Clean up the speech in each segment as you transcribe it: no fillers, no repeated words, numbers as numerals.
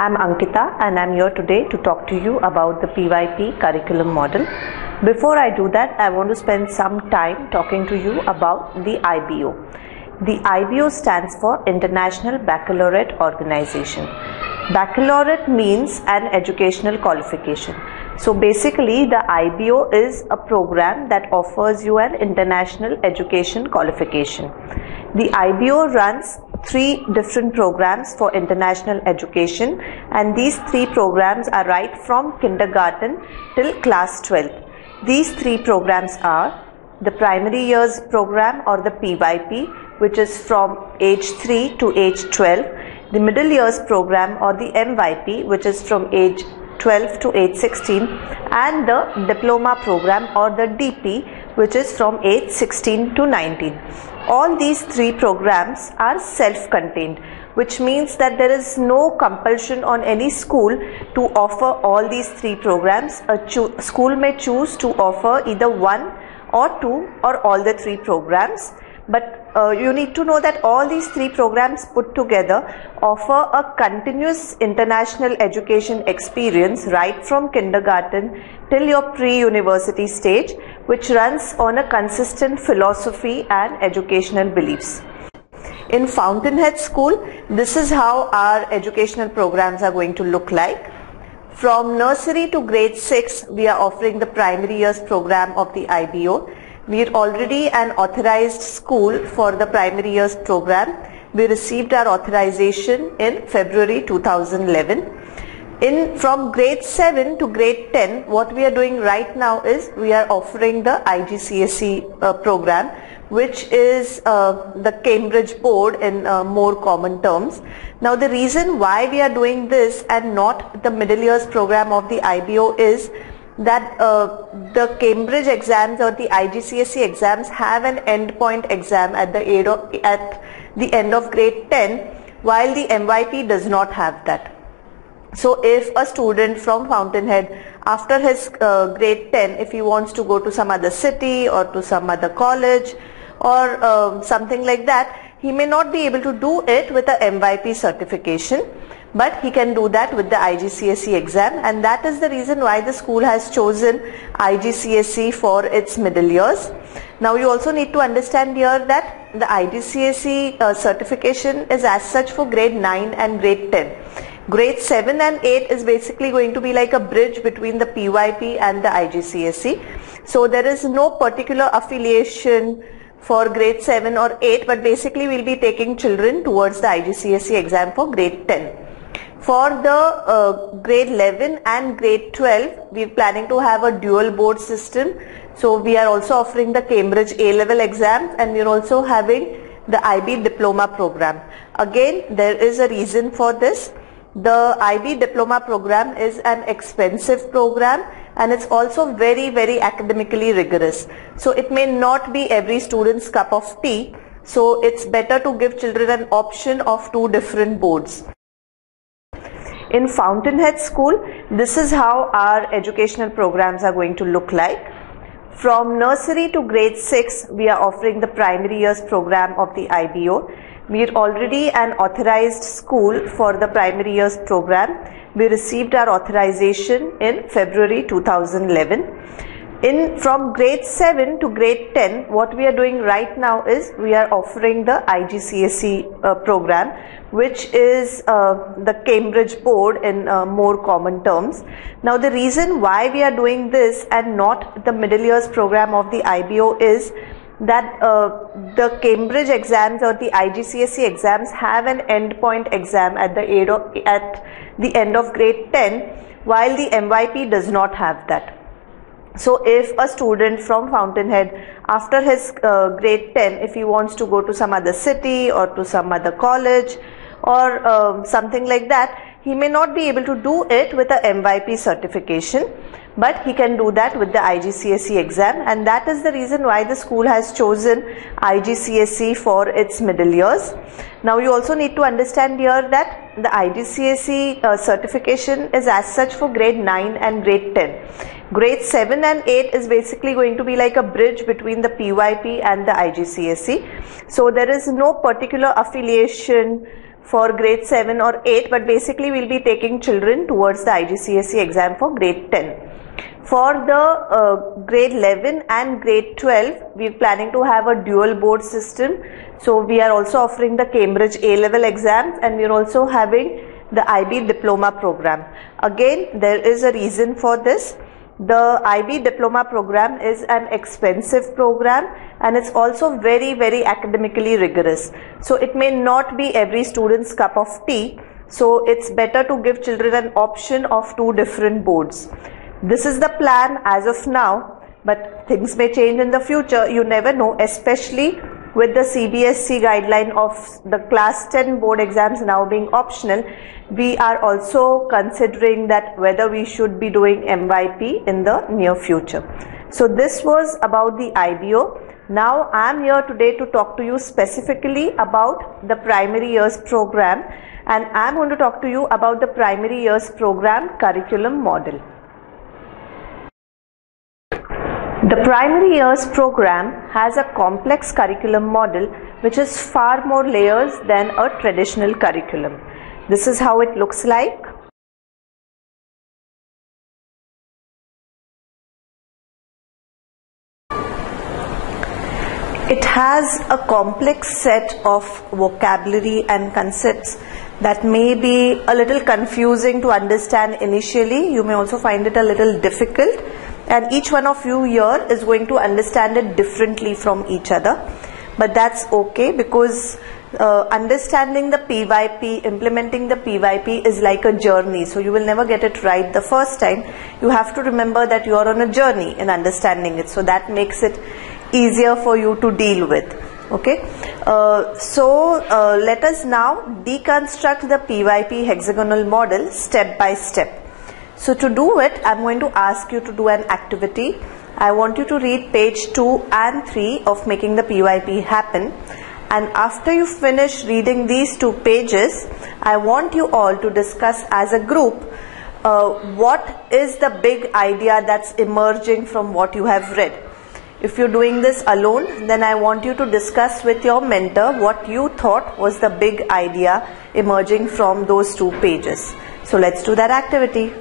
I'm Ankita and I'm here today to talk to you about the PYP curriculum model. Before I do that, I want to spend some time talking to you about the IBO. The IBO stands for International Baccalaureate Organization. Baccalaureate means an educational qualification. So basically the IBO is a program that offers you an international education qualification. The IBO runs 3 different programs for international education, and these 3 programs are right from kindergarten till class 12. These 3 programs are the primary years program or the PYP, which is from age 3 to age 12, the middle years program or the MYP, which is from age 12 to age 16, and the diploma program or the DP, which is from age 16 to 19. All these 3 programs are self-contained, which means that there is no compulsion on any school to offer all these 3 programs. A school may choose to offer either 1 or 2 or all the 3 programs. But you need to know that all these 3 programs put together offer a continuous international education experience right from kindergarten till your pre-university stage, which runs on a consistent philosophy and educational beliefs. In Fountainhead School, this is how our educational programs are going to look like. From nursery to grade 6, we are offering the primary years program of the IBO. We are already an authorized school for the primary years program. We received our authorization in February 2011. From grade 7 to grade 10, what we are doing right now is we are offering the IGCSE program, which is the Cambridge board in more common terms. Now the reason why we are doing this and not the middle years program of the IBO is that the Cambridge exams or the IGCSE exams have an endpoint exam at the end of grade 10, while the MYP does not have that. So if a student from Fountainhead, after his grade 10, if he wants to go to some other city or to some other college or something like that, he may not be able to do it with a MYP certification, but he can do that with the IGCSE exam, and that is the reason why the school has chosen IGCSE for its middle years. Now you also need to understand here that the IGCSE certification is as such for grade 9 and grade 10. Grade 7 and 8 is basically going to be like a bridge between the PYP and the IGCSE. So there is no particular affiliation for grade 7 or 8, but basically we'll be taking children towards the IGCSE exam for grade 10. For the grade 11 and grade 12, we're planning to have a dual board system. So we are also offering the Cambridge A-level exam, and we're also having the IB diploma program. Again, there is a reason for this. The IB diploma program is an expensive program, and it's also very academically rigorous. So it may not be every student's cup of tea. So it's better to give children an option of 2 different boards. In Fountainhead School, this is how our educational programs are going to look like. From nursery to grade 6, we are offering the primary years program of the IBO. We are already an authorized school for the primary years program. We received our authorization in February 2011. From grade 7 to grade 10, what we are doing right now is we are offering the IGCSE program, which is the Cambridge board in more common terms. Now the reason why we are doing this and not the middle years program of the IBO is that the Cambridge exams or the IGCSE exams have an endpoint exam at the end of grade 10, while the MYP does not have that. So if a student from Fountainhead, after his grade 10, if he wants to go to some other city or to some other college or something like that, he may not be able to do it with a MYP certification, but he can do that with the IGCSE exam, and that is the reason why the school has chosen IGCSE for its middle years. Now you also need to understand here that the IGCSE certification is as such for grade 9 and grade 10. Grade 7 and 8 is basically going to be like a bridge between the PYP and the IGCSE. So there is no particular affiliation for grade 7 or 8, but basically we'll be taking children towards the IGCSE exam for grade 10. For the grade 11 and grade 12, we're planning to have a dual board system. So we are also offering the Cambridge A-level exams, and we're also having the IB diploma program. Again, there is a reason for this. The IB diploma program is an expensive program, and it's also very, very academically rigorous. So it may not be every student's cup of tea. So it's better to give children an option of 2 different boards. This is the plan as of now, but things may change in the future. You never know, especially with the CBSE guideline of the class 10 board exams now being optional. We are also considering that whether we should be doing MYP in the near future. So this was about the IBO. Now I am here today to talk to you specifically about the primary years program, and I am going to talk to you about the primary years program curriculum model. The primary years program has a complex curriculum model which is far more layers than a traditional curriculum. This is how it looks like. It has a complex set of vocabulary and concepts that may be a little confusing to understand initially. You may also find it a little difficult, and each one of you here is going to understand it differently from each other. But that's okay, because understanding the PYP, implementing the PYP is like a journey. So you will never get it right the first time. You have to remember that you are on a journey in understanding it. So that makes it easier for you to deal with. Okay. Let us now deconstruct the PYP hexagonal model step by step. So to do it, I'm going to ask you to do an activity. I want you to read page 2 and 3 of Making the PYP Happen. And after you finish reading these 2 pages, I want you all to discuss as a group what is the big idea that's emerging from what you have read. If you're doing this alone, then I want you to discuss with your mentor what you thought was the big idea emerging from those 2 pages. So let's do that activity.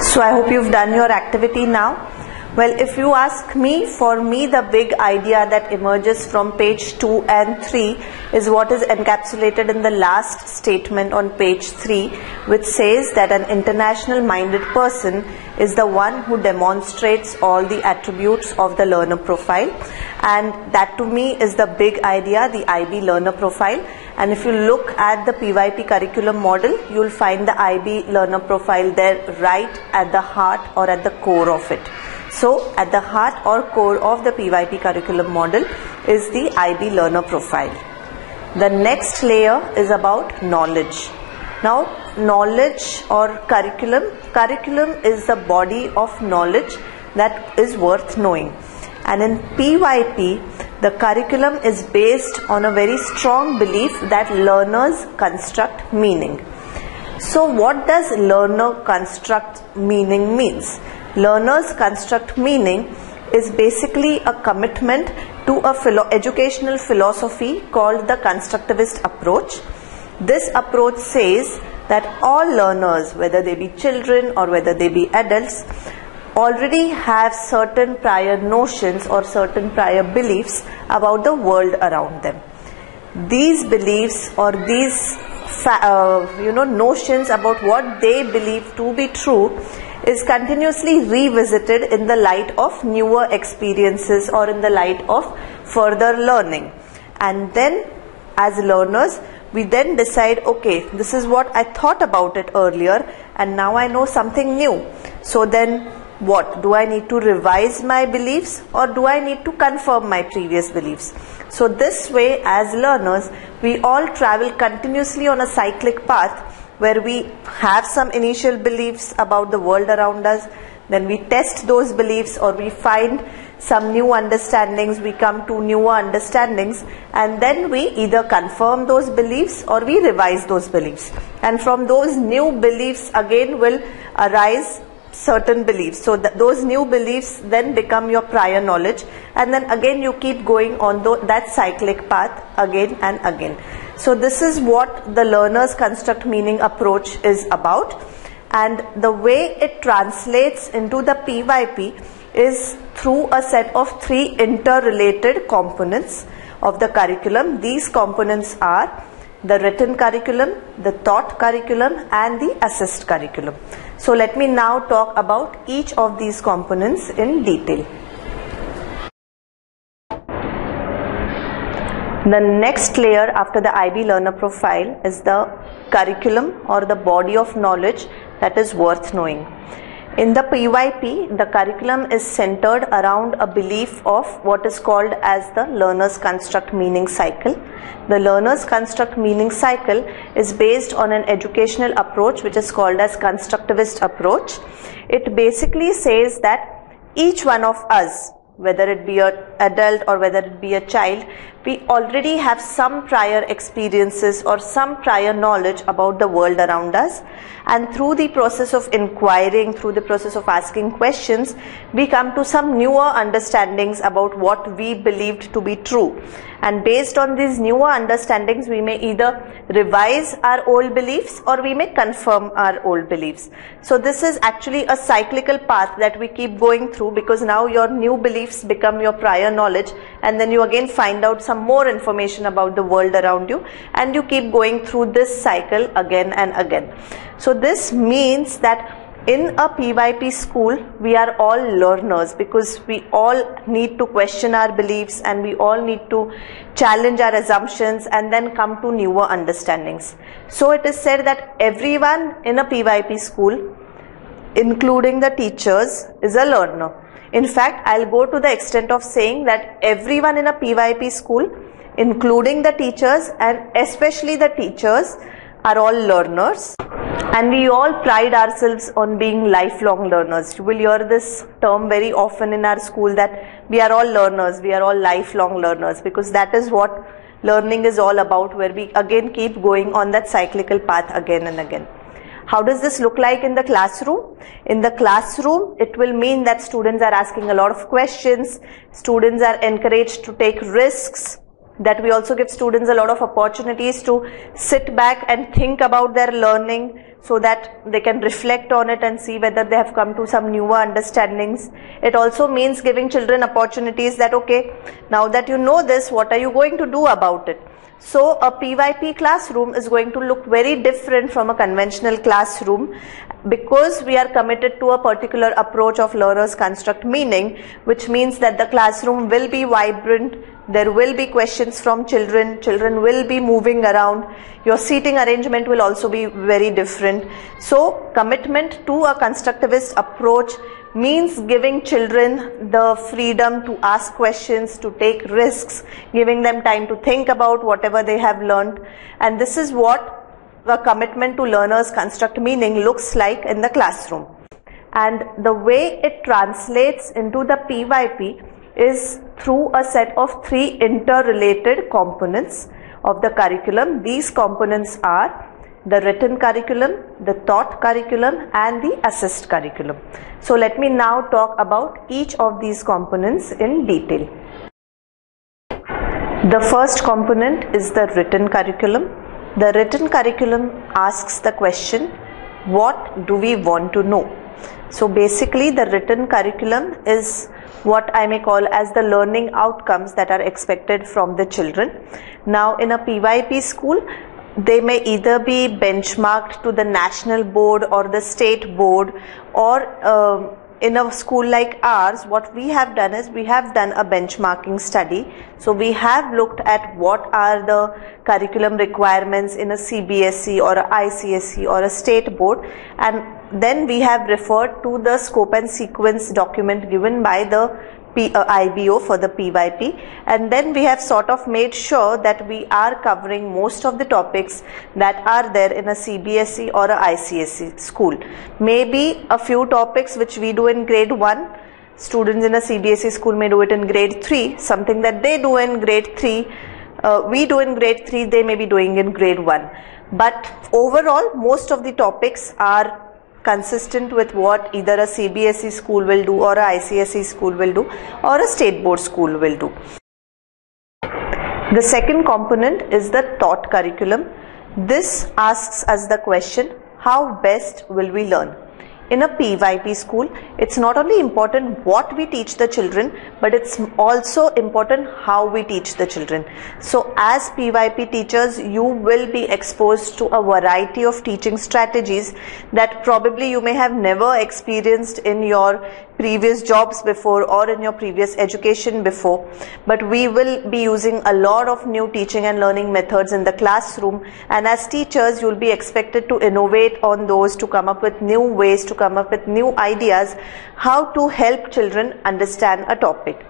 So I hope you've done your activity now. Well, if you ask me, for me the big idea that emerges from page 2 and 3 is what is encapsulated in the last statement on page 3, which says that an international minded person is the one who demonstrates all the attributes of the learner profile, and that to me is the big idea, the IB learner profile. And if you look at the PYP curriculum model, you will find the IB learner profile there right at the heart or at the core of it. So at the heart or core of the PYP curriculum model is the IB learner profile. The next layer is about knowledge. Now knowledge or curriculum is the body of knowledge that is worth knowing. And in PYP, the curriculum is based on a very strong belief that learners construct meaning. So what does learner construct meaning means? Learners construct meaning is basically a commitment to a educational philosophy called the constructivist approach. This approach says that all learners, whether they be children or whether they be adults, already have certain prior notions or certain prior beliefs about the world around them. These beliefs or these notions about what they believe to be true is continuously revisited in the light of newer experiences or in the light of further learning. And then as learners, we then decide, okay, this is what I thought about it earlier and now I know something new. So then what? Do I need to revise my beliefs or do I need to confirm my previous beliefs? So this way, as learners, we all travel continuously on a cyclic path where we have some initial beliefs about the world around us, then we test those beliefs or we find some new understandings, we come to newer understandings, and then we either confirm those beliefs or we revise those beliefs. And from those new beliefs again will arise certain beliefs. So those new beliefs then become your prior knowledge, and then again you keep going on that cyclic path again and again. So this is what the learner's construct meaning approach is about, and the way it translates into the PYP is through a set of 3 interrelated components of the curriculum. These components are the written curriculum, the taught curriculum, and the assessed curriculum. So let me now talk about each of these components in detail. The next layer after the IB learner profile is the curriculum, or the body of knowledge that is worth knowing. In the PYP, the curriculum is centered around a belief of what is called as the learner's construct meaning cycle. The learner's construct meaning cycle is based on an educational approach which is called as constructivist approach. It basically says that each one of us, whether it be an adult or whether it be a child, we already have some prior experiences or some prior knowledge about the world around us, and through the process of inquiring, through the process of asking questions, we come to some newer understandings about what we believed to be true. And based on these newer understandings, we may either revise our old beliefs or we may confirm our old beliefs. So this is actually a cyclical path that we keep going through, because now your new beliefs become your prior knowledge, and then you again find out some more information about the world around you, and you keep going through this cycle again and again. So this means that in a PYP school, we are all learners, because we all need to question our beliefs and we all need to challenge our assumptions and then come to newer understandings. So it is said that everyone in a PYP school, including the teachers, is a learner. In fact, I'll go to the extent of saying that everyone in a PYP school, including the teachers and especially the teachers, are all learners. And we all pride ourselves on being lifelong learners. You will hear this term very often in our school, that we are all learners, we are all lifelong learners, because that is what learning is all about, where we again keep going on that cyclical path again and again. How does this look like in the classroom? In the classroom, it will mean that students are asking a lot of questions, students are encouraged to take risks, that we also give students a lot of opportunities to sit back and think about their learning, so that they can reflect on it and see whether they have come to some newer understandings. It also means giving children opportunities that, okay, now that you know this, what are you going to do about it? So a PYP classroom is going to look very different from a conventional classroom, because we are committed to a particular approach of learner's construct meaning, which means that the classroom will be vibrant, there will be questions from children, children will be moving around, your seating arrangement will also be very different. So commitment to a constructivist approach means giving children the freedom to ask questions, to take risks, giving them time to think about whatever they have learned. And this is what the commitment to learner's construct meaning looks like in the classroom. And the way it translates into the PYP is through a set of 3 interrelated components of the curriculum. These components are the written curriculum, the taught curriculum, and the assessed curriculum. So let me now talk about each of these components in detail. The first component is the written curriculum. The written curriculum asks the question, what do we want to know? So basically the written curriculum is what I may call as the learning outcomes that are expected from the children. Now in a PYP school, they may either be benchmarked to the national board or the state board, or in a school like ours, what we have done is we have done a benchmarking study. So we have looked at what are the curriculum requirements in a CBSE or a ICSE or a state board, and then we have referred to the scope and sequence document given by the IBO for the PYP, and then we have sort of made sure that we are covering most of the topics that are there in a CBSE or a ICSE school. Maybe a few topics which we do in grade 1, students in a CBSE school may do it in grade 3, something that they do in grade 3, we do in grade 3, they may be doing in grade 1. But overall, most of the topics are consistent with what either a CBSE school will do or a ICSE school will do or a state board school will do. The second component is the taught curriculum. This asks us the question, how best will we learn? In a PYP school, it's not only important what we teach the children, but it's also important how we teach the children. So as PYP teachers, you will be exposed to a variety of teaching strategies that probably you may have never experienced in your previous jobs before or in your previous education before, but we will be using a lot of new teaching and learning methods in the classroom, and as teachers you will be expected to innovate on those, to come up with new ways, to come up with new ideas how to help children understand a topic.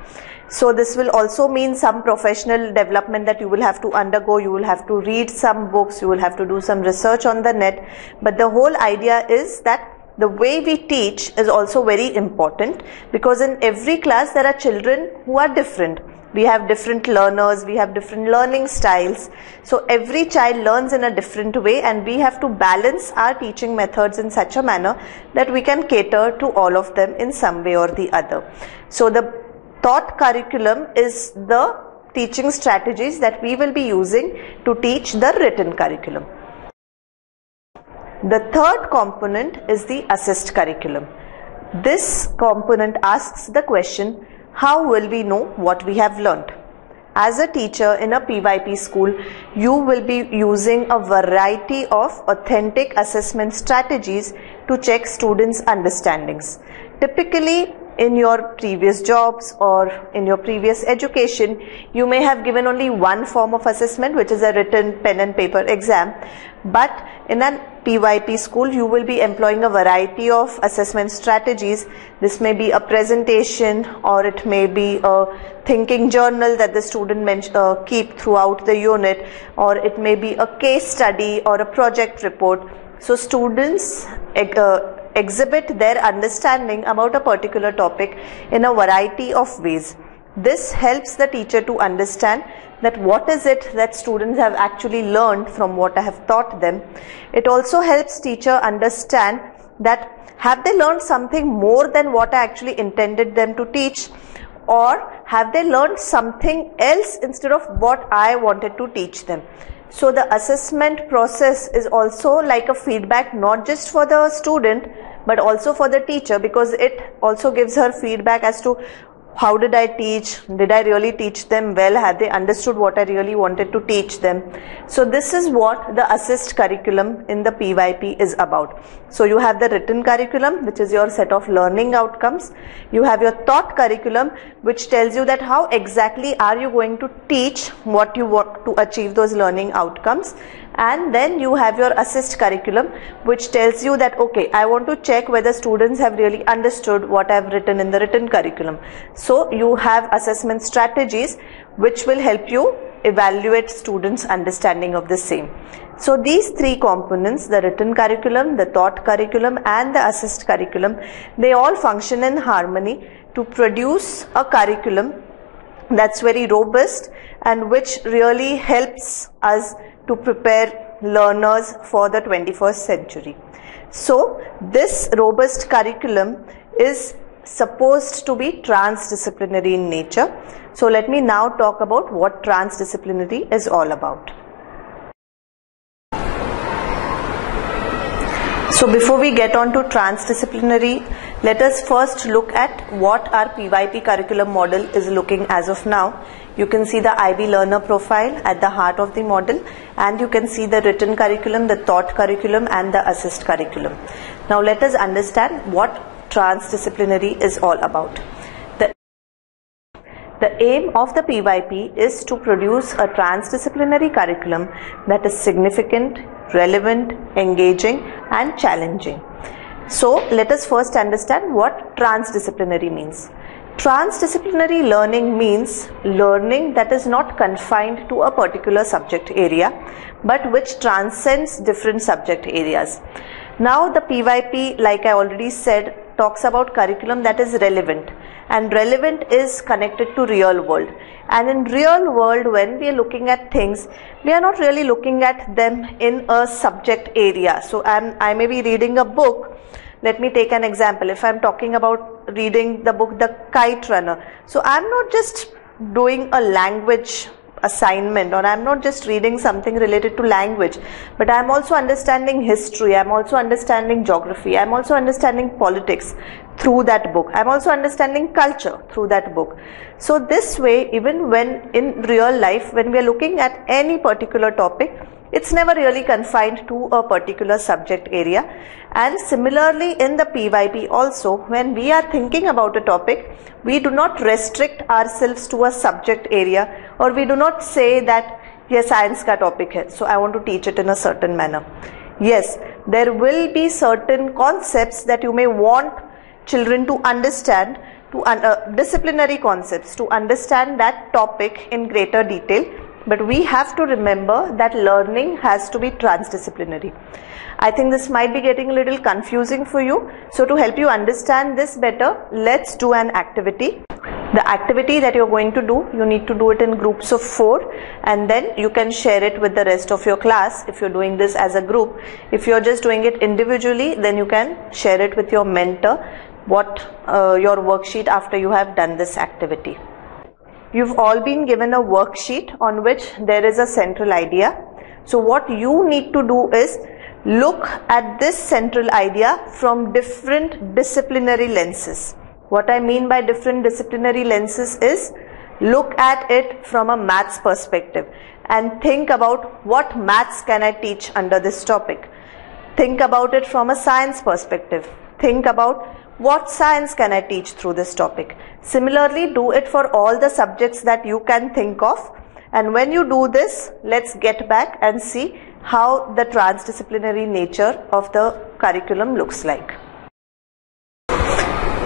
So this will also mean some professional development that you will have to undergo. You will have to read some books, you will have to do some research on the net, but the whole idea is that the way we teach is also very important, because in every class there are children who are different. We have different learners, we have different learning styles. So every child learns in a different way, and we have to balance our teaching methods in such a manner that we can cater to all of them in some way or the other. So the taught curriculum is the teaching strategies that we will be using to teach the written curriculum. The third component is the assist curriculum. This component asks the question, how will we know what we have learnt? As a teacher in a PYP school, you will be using a variety of authentic assessment strategies to check students' understandings. Typically, in your previous jobs or in your previous education, you may have given only one form of assessment, which is a written pen and paper exam. But in a PYP school, you will be employing a variety of assessment strategies. This may be a presentation, or it may be a thinking journal that the student keep throughout the unit, or it may be a case study or a project report. So students exhibit their understanding about a particular topic in a variety of ways. This helps the teacher to understand that what is it that students have actually learned from what I have taught them. It also helps teacher understand that have they learned something more than what I actually intended them to teach, or have they learned something else instead of what I wanted to teach them. So the assessment process is also like a feedback, not just for the student but also for the teacher, because it also gives her feedback as to how did I teach, did I really teach them well, had they understood what I really wanted to teach them. So this is what the assist curriculum in the PYP is about. So you have the written curriculum, which is your set of learning outcomes. You have your taught curriculum, which tells you that how exactly are you going to teach what you want to achieve those learning outcomes. And then you have your assist curriculum, which tells you that okay, I want to check whether students have really understood what I have written in the written curriculum. So you have assessment strategies which will help you evaluate students' understanding of the same. So these three components, the written curriculum, the taught curriculum and the assist curriculum, they all function in harmony to produce a curriculum that's very robust and which really helps us to prepare learners for the 21st century. So this robust curriculum is supposed to be transdisciplinary in nature. So let me now talk about what transdisciplinary is all about. So before we get on to transdisciplinary, let us first look at what our PYP curriculum model is looking as of now. You can see the IB learner profile at the heart of the model, and you can see the written curriculum, the taught curriculum and the assist curriculum. Now let us understand what transdisciplinary is all about. The aim of the PYP is to produce a transdisciplinary curriculum that is significant, relevant, engaging and challenging. So let us first understand what transdisciplinary means. Transdisciplinary learning means learning that is not confined to a particular subject area but which transcends different subject areas. Now the PYP, like I already said, talks about curriculum that is relevant, and relevant is connected to real world. And in real world, when we are looking at things, we are not really looking at them in a subject area. So I may be reading a book, Let me take an example. If I'm talking about reading the book The Kite Runner, so I'm not just doing a language assignment, or I'm not just reading something related to language, but I'm also understanding history, I'm also understanding geography, I'm also understanding politics through that book, I'm also understanding culture through that book. So this way, even when in real life, when we are looking at any particular topic, it's never really confined to a particular subject area. And similarly in the PYP also, when we are thinking about a topic, we do not restrict ourselves to a subject area, or we do not say that yes, science ka topic hai, so I want to teach it in a certain manner. Yes, there will be certain concepts that you may want children to understand, disciplinary concepts, to understand that topic in greater detail. But we have to remember that learning has to be transdisciplinary. I think this might be getting a little confusing for you. So to help you understand this better, let's do an activity. The activity that you're going to do, you need to do it in groups of 4, and then you can share it with the rest of your class if you're doing this as a group. If you're just doing it individually, then you can share it with your mentor, your worksheet after you have done this activity. You've all been given a worksheet on which there is a central idea. So what you need to do is look at this central idea from different disciplinary lenses. What I mean by different disciplinary lenses is look at it from a maths perspective and think about what maths can I teach under this topic. Think about it from a science perspective. Think about what science can I teach through this topic. Similarly, do it for all the subjects that you can think of. And when you do this, let's get back and see how the transdisciplinary nature of the curriculum looks like.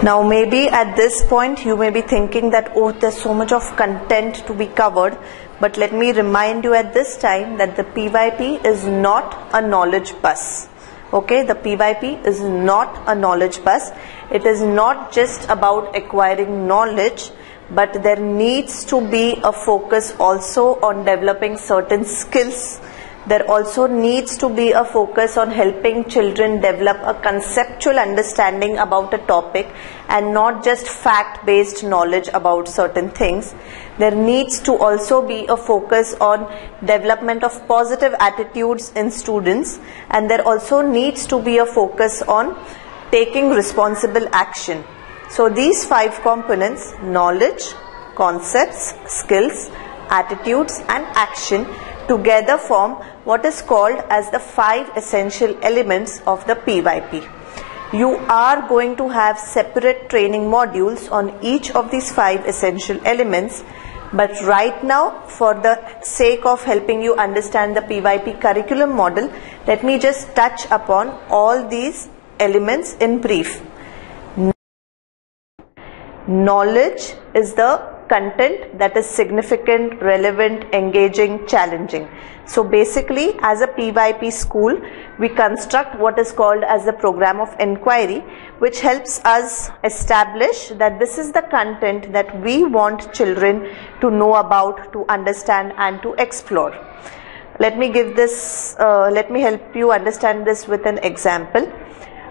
Now maybe at this point you may be thinking that, oh, there's so much of content to be covered, but let me remind you at this time that the PYP is not a knowledge bus. Okay, the PYP is not a knowledge bus. It is not just about acquiring knowledge, but there needs to be a focus also on developing certain skills. There also needs to be a focus on helping children develop a conceptual understanding about a topic and not just fact-based knowledge about certain things. There needs to also be a focus on development of positive attitudes in students, and there also needs to be a focus on taking responsible action. So these 5 components, knowledge, concepts, skills, attitudes and action, together form what is called as the 5 essential elements of the PYP. You are going to have separate training modules on each of these 5 essential elements, but right now, for the sake of helping you understand the PYP curriculum model, let me just touch upon all these elements in brief. Knowledge is the content that is significant, relevant, engaging, challenging. So basically, as a PYP school, we construct what is called as the program of inquiry, which helps us establish that this is the content that we want children to know about, to understand and to explore. Let me help you understand this with an example.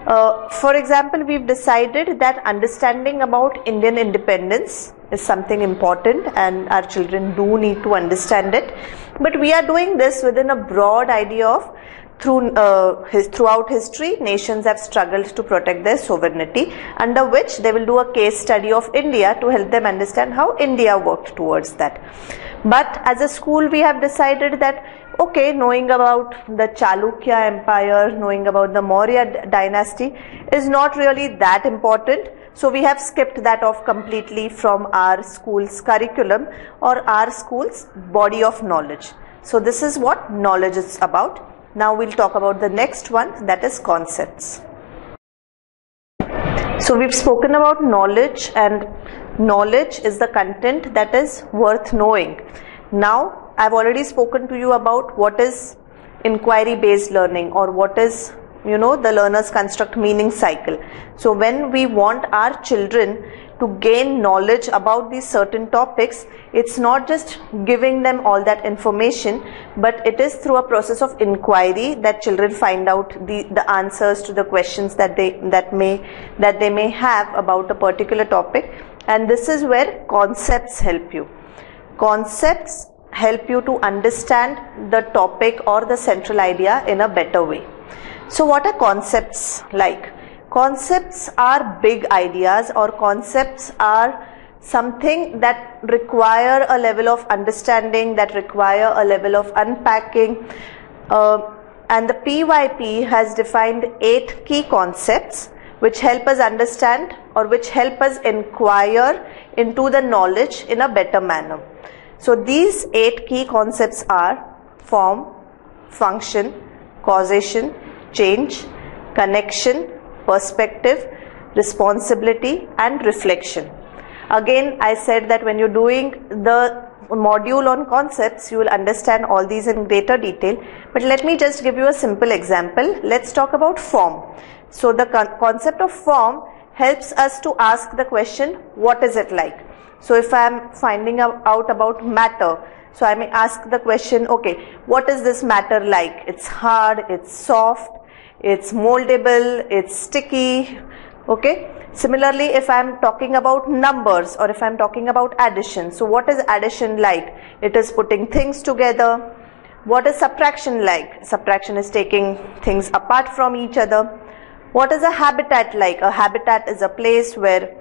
For example, we've decided that understanding about Indian independence is something important and our children do need to understand it. But we are doing this within a broad idea of throughout history, nations have struggled to protect their sovereignty, under which they will do a case study of India to help them understand how India worked towards that. But as a school, we have decided that, okay, knowing about the Chalukya Empire, knowing about the Maurya dynasty is not really that important. So we have skipped that off completely from our school's curriculum or our school's body of knowledge. So this is what knowledge is about. Now we'll talk about the next one, that is concepts. So we've spoken about knowledge, and knowledge is the content that is worth knowing. Now I've already spoken to you about what is inquiry based learning, or what is, the learner's construct meaning cycle. So when we want our children to gain knowledge about these certain topics, it's not just giving them all that information, but it is through a process of inquiry that children find out the answers to the questions that they may have about a particular topic. And this is where concepts help you. Concepts help you to understand the topic or the central idea in a better way. So what are concepts like? Concepts are big ideas, or concepts are something that require a level of understanding, that require a level of unpacking. And the PYP has defined 8 key concepts which help us understand, or which help us inquire into the knowledge in a better manner. So these 8 key concepts are form, function, causation, change, connection, perspective, responsibility, and reflection. Again, I said that when you're doing the module on concepts, you will understand all these in greater detail. But let me just give you a simple example. Let's talk about form. So the concept of form helps us to ask the question, what is it like? So if I am finding out about matter, so I may ask the question, okay, what is this matter like? It's hard, it's soft, it's moldable, it's sticky, okay? Similarly, if I am talking about numbers, or if I am talking about addition, so what is addition like? It is putting things together. What is subtraction like? Subtraction is taking things apart from each other. What is a habitat like? A habitat is a place where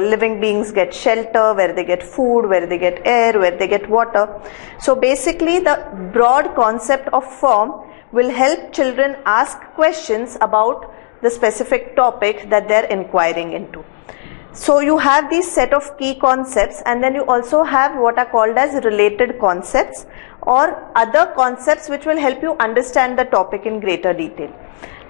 living beings get shelter, where they get food, where they get air, where they get water. So basically the broad concept of form will help children ask questions about the specific topic that they are inquiring into. So you have these set of key concepts, and then you also have what are called as related concepts, or other concepts which will help you understand the topic in greater detail.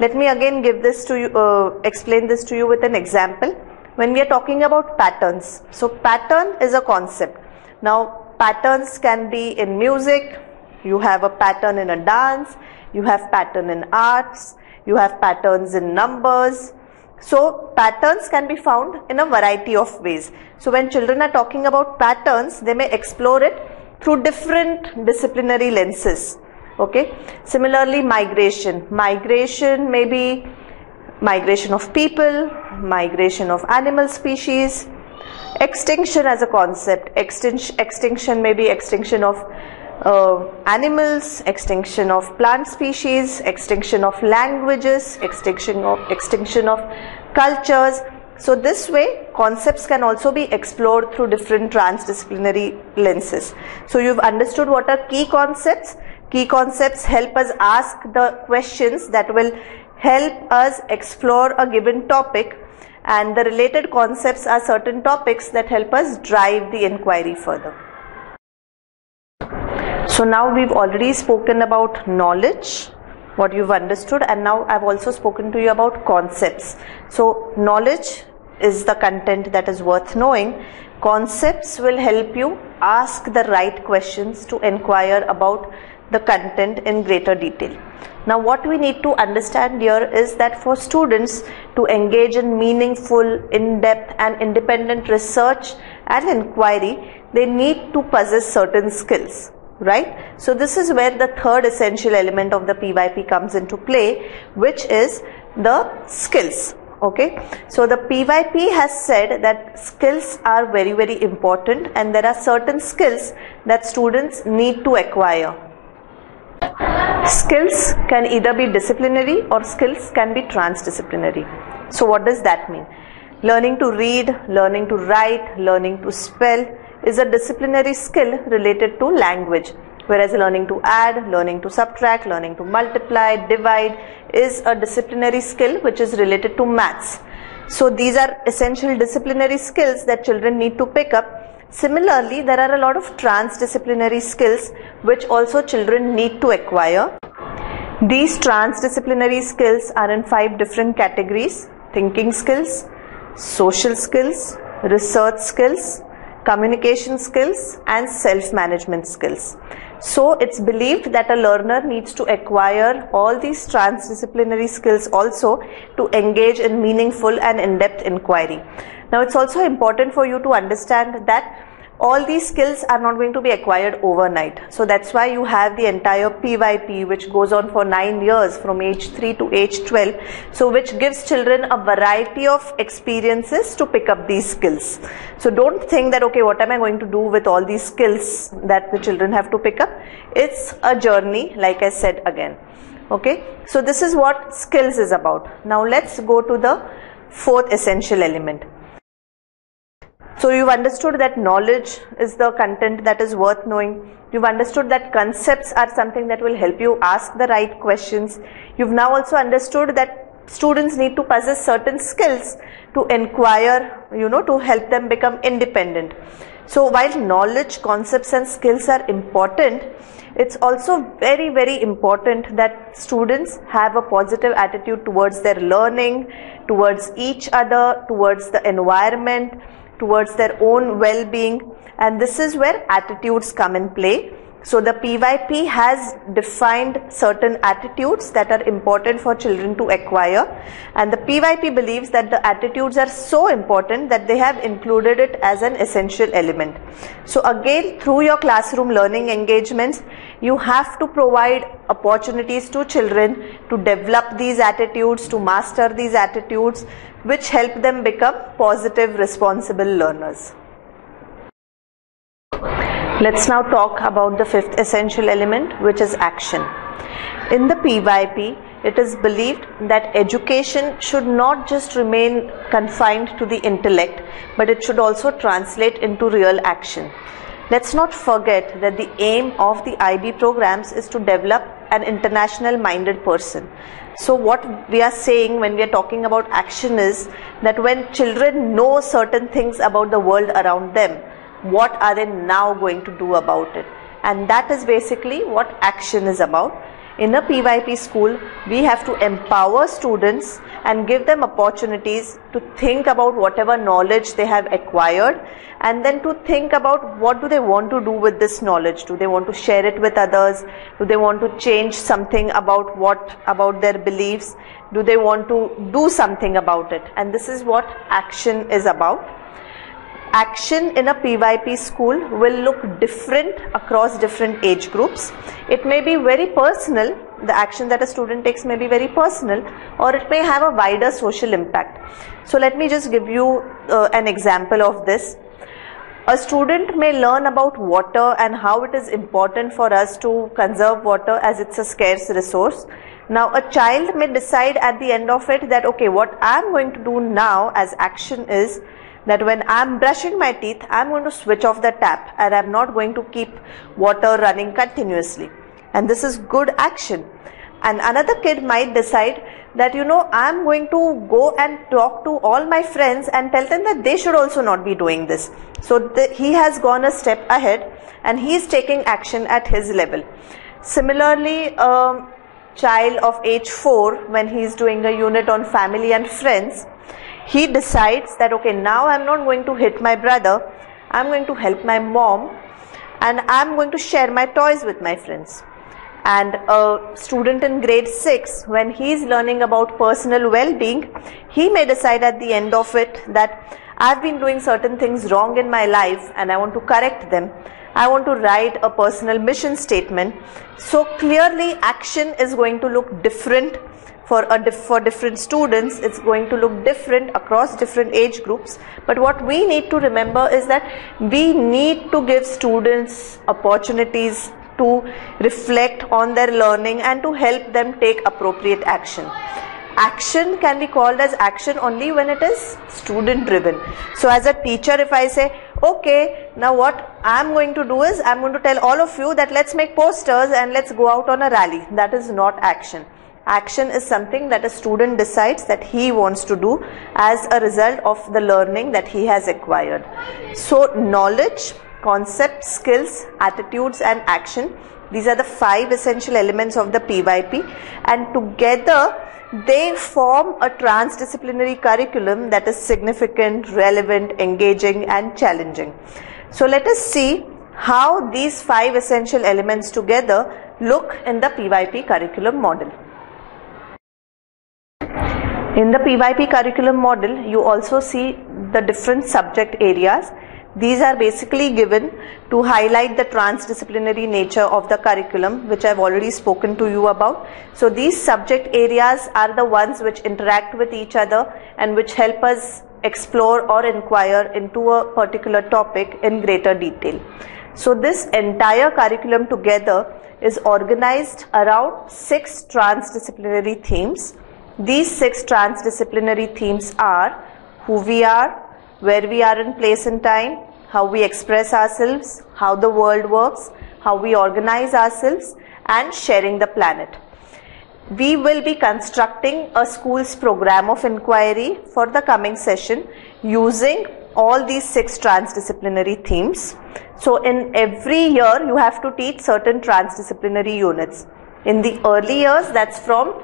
Let me again give this to you, explain this to you with an example. When we are talking about patterns, so pattern is a concept. Now patterns can be in music, you have a pattern in a dance, you have pattern in arts, you have patterns in numbers. So patterns can be found in a variety of ways. So when children are talking about patterns, they may explore it through different disciplinary lenses. Okay. Similarly, migration. Migration may be migration of people, migration of animal species. Extinction as a concept. Extinction may be extinction of animals, extinction of plant species, extinction of languages, extinction of cultures. So this way concepts can also be explored through different transdisciplinary lenses. So you've understood what are key concepts. Key concepts help us ask the questions that will help us explore a given topic, and the related concepts are certain topics that help us drive the inquiry further. So now we've already spoken about knowledge, what you've understood, and now I've also spoken to you about concepts. So knowledge is the content that is worth knowing. Concepts will help you ask the right questions to inquire about the content in greater detail. Now what we need to understand here is that for students to engage in meaningful, in-depth and independent research and inquiry, they need to possess certain skills, right? So this is where the third essential element of the PYP comes into play, which is the skills. Okay, so the PYP has said that skills are very, very important, and there are certain skills that students need to acquire. Skills can either be disciplinary or skills can be transdisciplinary. So what does that mean? Learning to read, learning to write, learning to spell is a disciplinary skill related to language, whereas learning to add, learning to subtract, learning to multiply, divide is a disciplinary skill which is related to maths. So these are essential disciplinary skills that children need to pick up. Similarly, there are a lot of transdisciplinary skills which also children need to acquire. These transdisciplinary skills are in 5 different categories: thinking skills, social skills, research skills, communication skills, and self-management skills. So it's believed that a learner needs to acquire all these transdisciplinary skills also to engage in meaningful and in-depth inquiry. Now it's also important for you to understand that all these skills are not going to be acquired overnight. So that's why you have the entire PYP, which goes on for 9 years from age 3 to age 12. So which gives children a variety of experiences to pick up these skills. So don't think that, okay, what am I going to do with all these skills that the children have to pick up? It's a journey, like I said again. Okay, so this is what skills is about. Now let's go to the fourth essential element. So you've understood that knowledge is the content that is worth knowing. You've understood that concepts are something that will help you ask the right questions. You've now also understood that students need to possess certain skills to inquire, to help them become independent. So while knowledge, concepts and skills are important, it's also very, very important that students have a positive attitude towards their learning, towards each other, towards the environment, towards their own well-being, and this is where attitudes come in play. So the PYP has defined certain attitudes that are important for children to acquire, and the PYP believes that the attitudes are so important that they have included it as an essential element. So again, through your classroom learning engagements, you have to provide opportunities to children to develop these attitudes, to master these attitudes, which help them become positive, responsible learners. Let's now talk about the fifth essential element, which is action. In the PYP, it is believed that education should not just remain confined to the intellect, but it should also translate into real action. Let's not forget that the aim of the IB programs is to develop an international minded person. So what we are saying when we are talking about action is that when children know certain things about the world around them, what are they now going to do about it? And that is basically what action is about. In a PYP school, we have to empower students and give them opportunities to think about whatever knowledge they have acquired, and then to think about what do they want to do with this knowledge. Do they want to share it with others? Do they want to change something about their beliefs? Do they want to do something about it? And this is what action is about. Action in a PYP school will look different across different age groups. It may be very personal, the action that a student takes may be very personal, or it may have a wider social impact. So let me just give you an example of this. A student may learn about water and how it is important for us to conserve water as it's a scarce resource. Now a child may decide at the end of it that, okay, what I'm going to do now as action is that when I'm brushing my teeth, I'm going to switch off the tap and I'm not going to keep water running continuously. And this is good action. And another kid might decide that, I'm going to go and talk to all my friends and tell them that they should also not be doing this. So he has gone a step ahead and he is taking action at his level. Similarly, a child of age 4, when he is doing a unit on family and friends, he decides that, okay, now I'm not going to hit my brother, I'm going to help my mom, and I'm going to share my toys with my friends. And a student in grade 6, when he is learning about personal well-being, he may decide at the end of it that I've been doing certain things wrong in my life and I want to correct them. I want to write a personal mission statement. So clearly action is going to look different for different students. It's going to look different across different age groups. But what we need to remember is that we need to give students opportunities to reflect on their learning and to help them take appropriate action. Action can be called as action only when it is student driven. So as a teacher, if I say, okay, now what I'm going to do is I'm going to tell all of you that let's make posters and let's go out on a rally. That is not action. Action is something that a student decides that he wants to do as a result of the learning that he has acquired. So knowledge, concept, skills, attitudes and action, these are the 5 essential elements of the PYP, and together they form a transdisciplinary curriculum that is significant, relevant, engaging and challenging. So let us see how these 5 essential elements together look in the PYP curriculum model. In the PYP curriculum model, you also see the different subject areas. These are basically given to highlight the transdisciplinary nature of the curriculum, which I've already spoken to you about. So these subject areas are the ones which interact with each other and which help us explore or inquire into a particular topic in greater detail. So this entire curriculum together is organized around 6 transdisciplinary themes. These 6 transdisciplinary themes are who we are, where we are in place and time, how we express ourselves, how the world works, how we organize ourselves, and sharing the planet. We will be constructing a school's program of inquiry for the coming session using all these 6 transdisciplinary themes. So in every year you have to teach certain transdisciplinary units. In the early years, that's from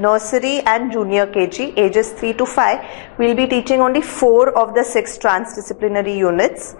nursery and junior KG, ages 3 to 5, we will be teaching only 4 of the 6 transdisciplinary units.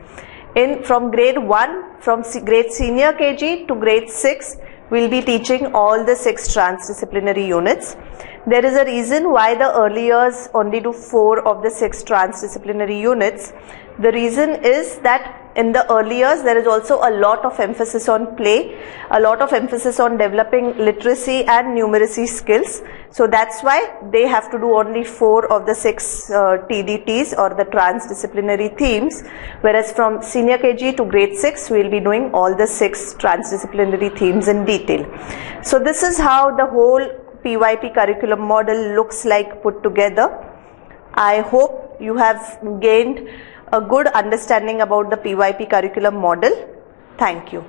From grade 1, from grade senior KG to grade 6, we will be teaching all the 6 transdisciplinary units. There is a reason why the early years only do 4 of the 6 transdisciplinary units. The reason is that in the early years there is also a lot of emphasis on play, a lot of emphasis on developing literacy and numeracy skills. So that's why they have to do only 4 of the 6 TDTs or the transdisciplinary themes, whereas from senior KG to grade 6 we will be doing all the 6 transdisciplinary themes in detail. So this is how the whole PYP curriculum model looks like put together. I hope you have gained a good understanding about the PYP curriculum model. Thank you.